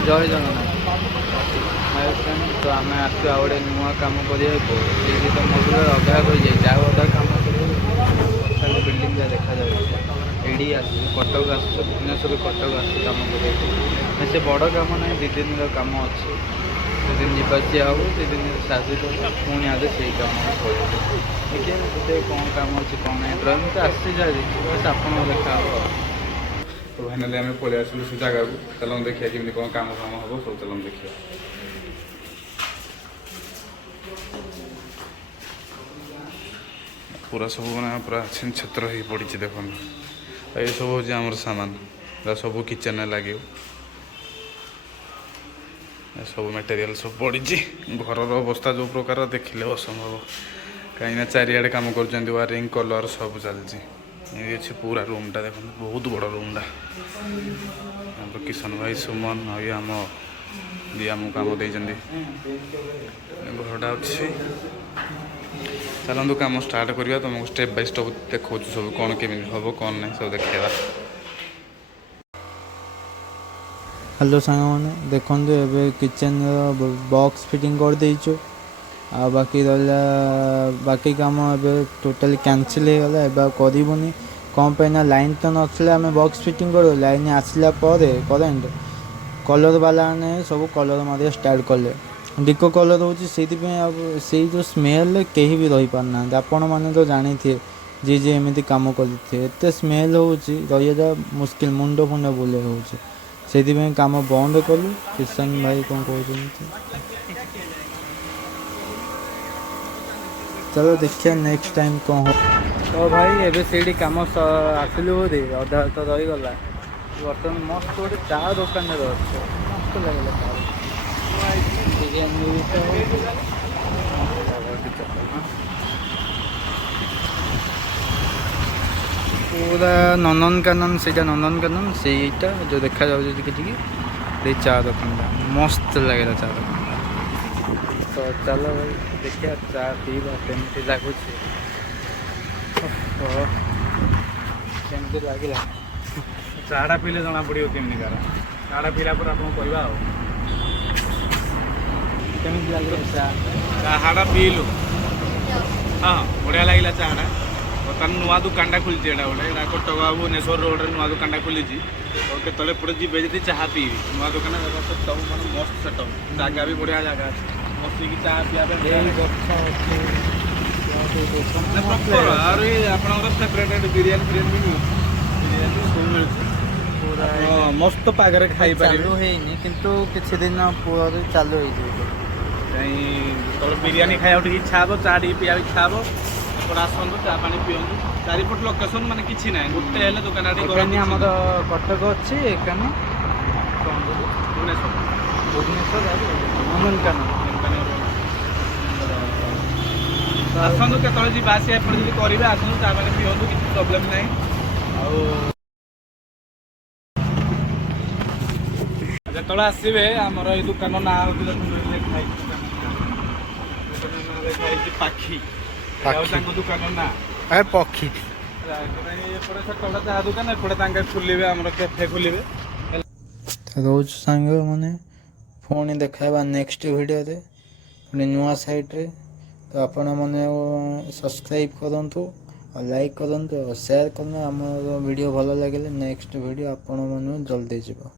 जय Jagannath hi friend. तो आम आसु आ गए नुआ कम करने तो मधुर अधा हो जाए अधा कम कर बिल्डिंग जहाँ देखा जाए ये आस कटक आस भुवनेश्वर कटक आस कम कर से बड़ कम ना 2 दिन कम अच्छे 2 दिन जावासी हो 2 दिन साजिश पुणी आगे से कम देखिए देखिए कौन कम अच्छे कौन ना ड्रॉइंग तो आसी जाए बस आप देखा हो। तो फाइनाली आम पलि आसलु से जगह को चलो देखिए जमी कौन कम काम हम सब चलो देखिए। पूरा सब मैंने पूरा छिन छत्र हो पड़ी देख ये सब हूँ आम सामान सब किचेन लगे सब मटेरियल सब पड़ी घर अवस्था जो प्रकार देखिले असंभव कहीं चारिड़े कम कर वायरिंग कलर सब चलती ये अच्छे पूरा रूमटा देख बहुत बड़ रूमटा किशन भाई सुमन ये आम दिया आम कम दे घरटा अच्छी चलतु कम स्टार्ट करवा तुमको स्टेप बाय स्टेप देखा सब कौन केमी हम कौन ना सब देखा। हेलो सांग मैंने देखो ए किचेन बॉक्स फिटिंग कर देचु आ बाकी रहा बाकी कम ए टोटाली कैंसिल हो गला एवं करनी कौन पे ना लाइन तो ना आम बॉक्स फिटिंग कर लाइन आसला करेन्ट कलर वाला ने सब कलर मारे स्टार्ट कले डिको कलर हो से जो स्मेल कहीं भी रही पारना आपण मैंने तो जानी थे जी जी एमती कम करते एत स्मेल हो रही मुस्किल मुंड फुंड बुले हो से कम बंद कलु किशन भाई कौन कहते चलो देखिए नेक्स्ट टाइम कौन हो। तो भाई एबे से कम आसलु बोधे अधा तो रहीगला बर्तमान मस्त गोटे चा दुकान मस्त लगे बिरयानी पूरा नंदनकानन से नंदनकानन से जो देखा जाए चा दुकान मस्त लगे चा दुकान। तो चलो भाई देखिए चा पीवा केमती लगुच लगे चाटा पीले जना पड़ो केमी कार चाटा पीला पर आपको कहवा केमती लगे चाटा पीलु हाँ बढ़िया लगे चाटा बर्तमान नुआ दुकान खोली गोटे कटक भुवनेश्वर रोड नुआ दुकान खोली और केतले पड़े जी जी चाह पीबी नुआ दुकान सब मैं मस्त सेटअप जगह भी बढ़िया जगह बसिक चाह पीवा आप फेवरेट बिरयानी बिरयानी बिरयानी सब मिलूँ पूरा मस्त पागरे खाई चालू है किंतु किसी दिन पर चालू हो बिरयानी खाया इच्छा हे चा टी पीवा इच्छा हे आसतु चा पा पीअतु चारिपट लोकेशन माने किसी ना गोटे दुकान आमर कटक अच्छी भुवनेश्वर भुवनेश्वर नंदनकानन आसतु केतले जी आसिया एपटे करेंगे आसतु चा पा पीअतु किसी प्रोब्लेम ना जो आसवे आमर ये दुकान ना पाखी दुकान ना पक्षी चाह दुकान एपटे खोलेंगे आम कैफे खोलेंगे रोज सांग मैंने पुणी देखा नेक्स्ट वीडियो रे पुणी नुआ साइट्रे तो आपण मैंने सब्सक्राइब करूँ और लाइक करूँ और शेयर करना आम वीडियो भल लगे नेक्स्ट वीडियो आपण मैंने जल्दी जीव।